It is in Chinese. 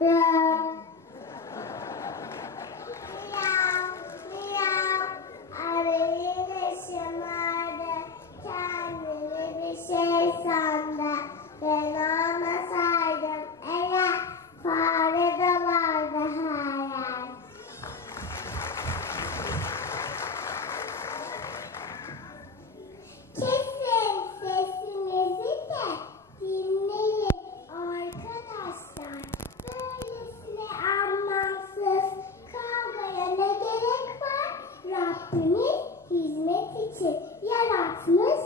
呀。一起燕。